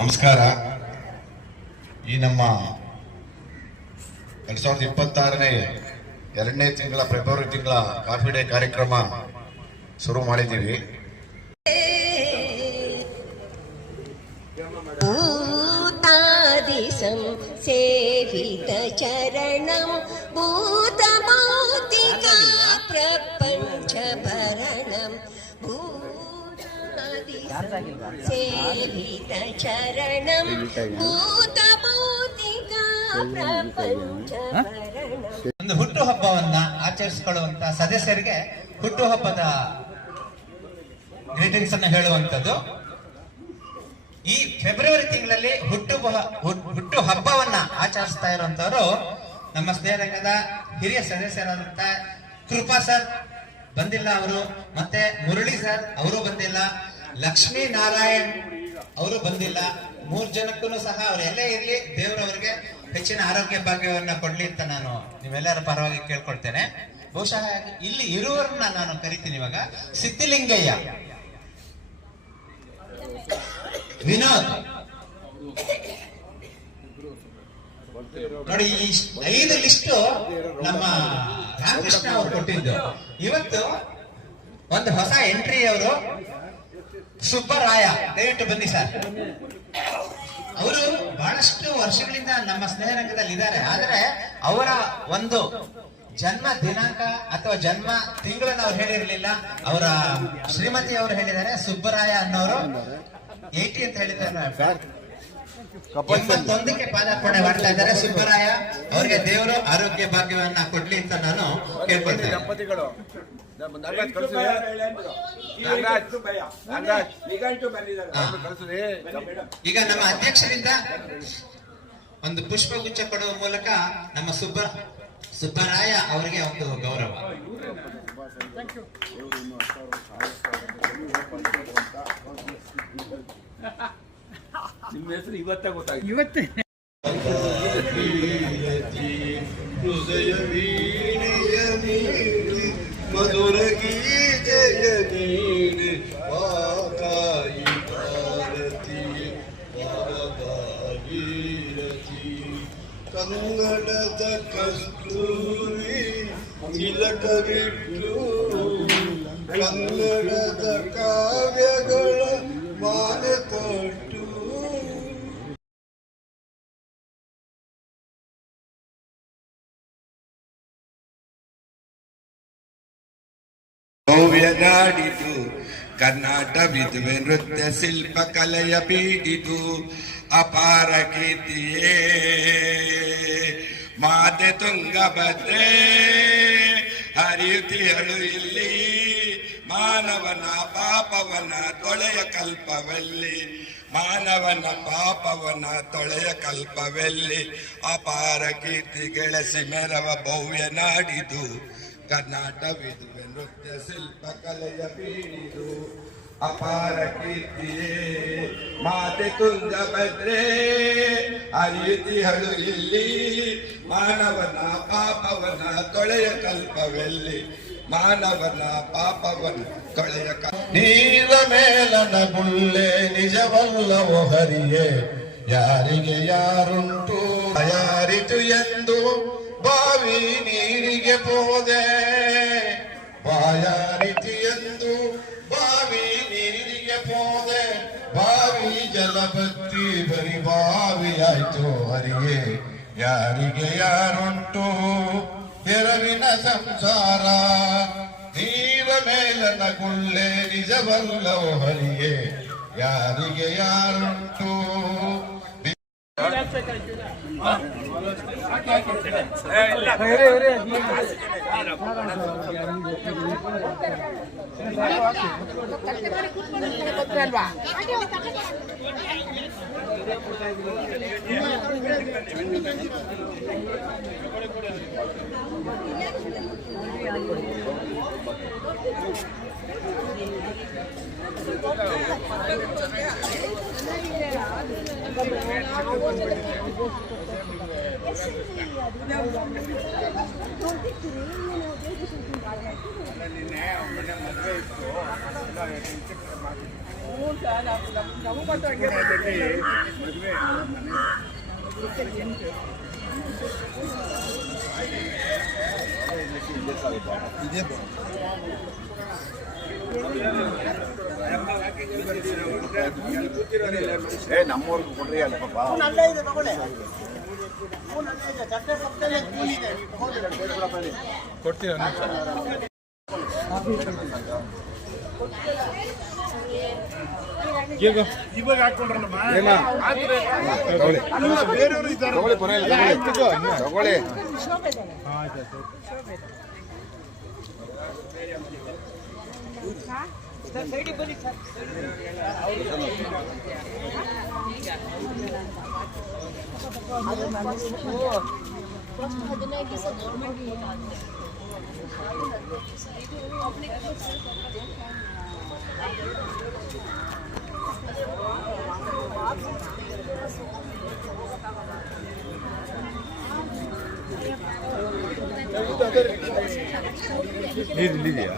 ನಮಸ್ಕಾರ. ಈ ನಮ್ಮ 2026ನೇ 2ನೇ ತಿಂಗಳ ಫೆಬ್ರವರಿ ತಿಂಗಳ ಕಾಫಿ ಡೇ ಕಾರ್ಯಕ್ರಮ ಶುರು ಮಾಡಿದ್ದೀವಿ. ಭೂತಾದಿಶಂ ಸೇವಿತ ಚರಣಂ ಭೂತಮೌತಿಕಾ ಪ್ರಪಂಚ ಭರಣಂ ಸೇವಿತ ಚರಣಂ ಭೂತಮೌತಿಕಾ ಪ್ರಪಂಚ ಭರಣಂ. ಒಂದು ಹುಟ್ಟುಹಬ್ಬವನ್ನ ಆಚರಿಸಿಕೊಳ್ಳುವಂತ ಸದಸ್ಯರಿಗೆ ಹುಟ್ಟುಹಬ್ಬದ ಗ್ರೀಟಿಂಗ್ಸ್ ಅನ್ನು ಹೇಳುವಂತದ್ದು. ಈ ಫೆಬ್ರವರಿ ತಿಂಗಳಲ್ಲಿ ಹುಟ್ಟು ಹಬ್ಬವನ್ನ ಆಚರಿಸ್ತಾ ಇರುವಂತವರು ನಮ್ಮ ಸ್ನೇಹರಂಗದ ಹಿರಿಯ ಸದಸ್ಯರಾದಂತ ಕೃಪಾ ಸರ್ ಬಂದಿಲ್ಲ ಅವರು, ಮತ್ತೆ ಮುರಳಿ ಸರ್ ಅವರು ಬಂದಿಲ್ಲ, ಲಕ್ಷ್ಮೀ ನಾರಾಯಣ್ ಅವರು ಬಂದಿಲ್ಲ. 3 ಜನಕ್ಕೂ ಸಹ ಅವರೆಲ್ಲೇ ಇರ್ಲಿ, ದೇವರವರಿಗೆ ಹೆಚ್ಚಿನ ಆರೋಗ್ಯ ಭಾಗ್ಯವನ್ನ ಕೊಡ್ಲಿ ಅಂತ ನಾನು ನಿಮ್ಮೆಲ್ಲರ ಪರವಾಗಿ ಕೇಳ್ಕೊಳ್ತೇನೆ. ಬಹುಶಃ ಇಲ್ಲಿ ಇರುವವರನ್ನ ನಾನು ಕರಿತೀನಿ. ಇವಾಗ ಸಿದ್ಧಿಲಿಂಗಯ್ಯ, ವಿನೋದ್ ನೋಡಿ, ಈ 5 ಲಿಸ್ಟ್ ನಮ್ಮ ರಾಮಕೃಷ್ಣ ಅವರು ಕೊಟ್ಟಿದ್ದು. ಇವತ್ತು ಒಂದು ಹೊಸ ಎಂಟ್ರಿ ಅವರು ಸುಬ್ಬರಾಯ, ದಯವಿಟ್ಟು ಬನ್ನಿ ಸರ್. ಅವರು ಬಹಳಷ್ಟು ವರ್ಷಗಳಿಂದ ನಮ್ಮ ಸ್ನೇಹರಂಗದಲ್ಲಿ ಇದ್ದಾರೆ. ಆದ್ರೆ ಅವರ ಒಂದು ಜನ್ಮ ದಿನಾಂಕ ಅಥವಾ ಜನ್ಮ ತಿಂಗಳನ್ನು ಅವ್ರು ಹೇಳಿರ್ಲಿಲ್ಲ. ಅವರ ಶ್ರೀಮತಿ ಅವರು ಹೇಳಿದ್ದಾರೆ, ಸುಬ್ಬರಾಯ ಅನ್ನೋರು 80 ಅಂತ ಹೇಳಿದ್ದಾರೆ, 81ಕ್ಕೆ ಪಾದಾರ್ಪಣೆ ಮಾಡ್ತಾ ಇದ್ದಾರೆ. ಸುಬ್ಬರಾಯ ಅವರಿಗೆ ದೇವರು ಆರೋಗ್ಯ ಭಾಗ್ಯವನ್ನ ಕೊಡ್ಲಿ ಅಂತ ನಾನು ಕೇಳ್ಕೊಳ್ತೇನೆ. ಈಗ ನಮ್ಮ ಅಧ್ಯಕ್ಷರಿಂದ ಒಂದು ಪುಷ್ಪಗುಚ್ಛ ಕೊಡುವ ಮೂಲಕ ನಮ್ಮ ಸುಬ್ಬರಾಯ ಅವರಿಗೆ ಒಂದು ಗೌರವ. ನಿಮ್ಮ ಹೆಸರು ಇವತ್ತೇ ಗೊತ್ತಾಗಿದೆ. ಇವತ್ತೇ ಹೃದಯ ವೀಣೆಯ ನೀಡಿ ಮಧುರ ಗೀತೆಯ ನೀಡಿ ವಾತಾಯಿ ಭಾರತಿ ಭಾರತೀರತಿ ಕನ್ನಡದ ಕಸ್ತೂರಿ ತಿಲಕವಿಟ್ಟು ಕನ್ನಡದ ಕಾವ್ಯಗಳ ಮಾನೆ ತೊಟ್ಟು ಭವ್ಯ ನಾಡಿದು ಕರ್ನಾಟ ವಿಧುವೆ ನೃತ್ಯ ಶಿಲ್ಪ ಕಲೆಯ ಬೀಡಿದು ಅಪಾರ ಕೀರ್ತಿಯೇ ಮಾತೆ ತುಂಗಭದ್ರೆ ಹರಿಯುತ್ತಿಹಳು ಇಲ್ಲಿ ಮಾನವನ ಪಾಪವನ ತೊಳೆಯ ಕಲ್ಪವೆಲ್ಲಿ ಮಾನವನ ಪಾಪವನ ತೊಳೆಯ ಕಲ್ಪವೆಲ್ಲಿ ಅಪಾರ ಕೀರ್ತಿ ಗೆಳಸಿ ಮೆರವ ಭವ್ಯ ನಾಡಿದು ಕರ್ನಾಟವಿದುವೆ ನೃತ್ಯ ಶಿಲ್ಪ ಕಲೆಯ ಬೀಡಿದು ಅಪಾರ ಕೀರ್ತಿಯೇ ಮಾತೆ ತುಂಗಭದ್ರೆ ಹರಿಯುತ್ತಿಹಳು ಇಲ್ಲಿ ಮಾನವನ ಪಾಪವನ ತೊಳೆಯ ಕಲ್ಪವೆಲ್ಲಿ ಮಾನವನ ಪಾಪವನ ತೊಳೆಯ ನೀರ ಮೇಲನ ಗುಳ್ಳೆ ನಿಜವಲ್ಲವೋ ಹರಿಯೇ ಯಾರಿಗೆ ಯಾರುಂಟು ಯಾರಿತು ಎಂದು ಬಾವಿ ನೀರಿಗೆ ಪೋದೆ ಬಾಯಾರಿತಿ ಎಂದು ಬಾವಿ ನೀರಿಗೆ ಪೋದೆ ಬಾವಿ ಜಲಬತ್ತಿ ಬರಿ ಬಾವಿಯಾಯ್ತು ಹರಿಯೇ ಯಾರಿಗೆ ಯಾರುಂಟು ಎರವಿನ ಸಂಸಾರ ನೀರ ಮೇಲನ ಗುಳ್ಳೆ ನಿಜವಲ್ಲವೋ ಹರಿಯೇ ಯಾರಿಗೆ ಯಾರುಂಟು ನಿನ್ನೆ ಮದುವೆ ಇತ್ತು. ನಮಗೆ ಮಾತ್ರ ಹಂಗೆ ಮದುವೆ ನಮ್ಮವ್ರಿಗೆ ಕೊಡ್ರಿ ಅಲ್ಲ ಪಾಪ ಕೊಡ್ತೀರ ಇವಾಗ ಹಾಕೊಂಡ್ರಲ್ಲಮ್ಮ ಬೇರೆಯವರು ಇದ್ದಾರೆ ತಗೊಳ್ಳಿ ನೀರಿಲ್ಲಿದೆಯಾ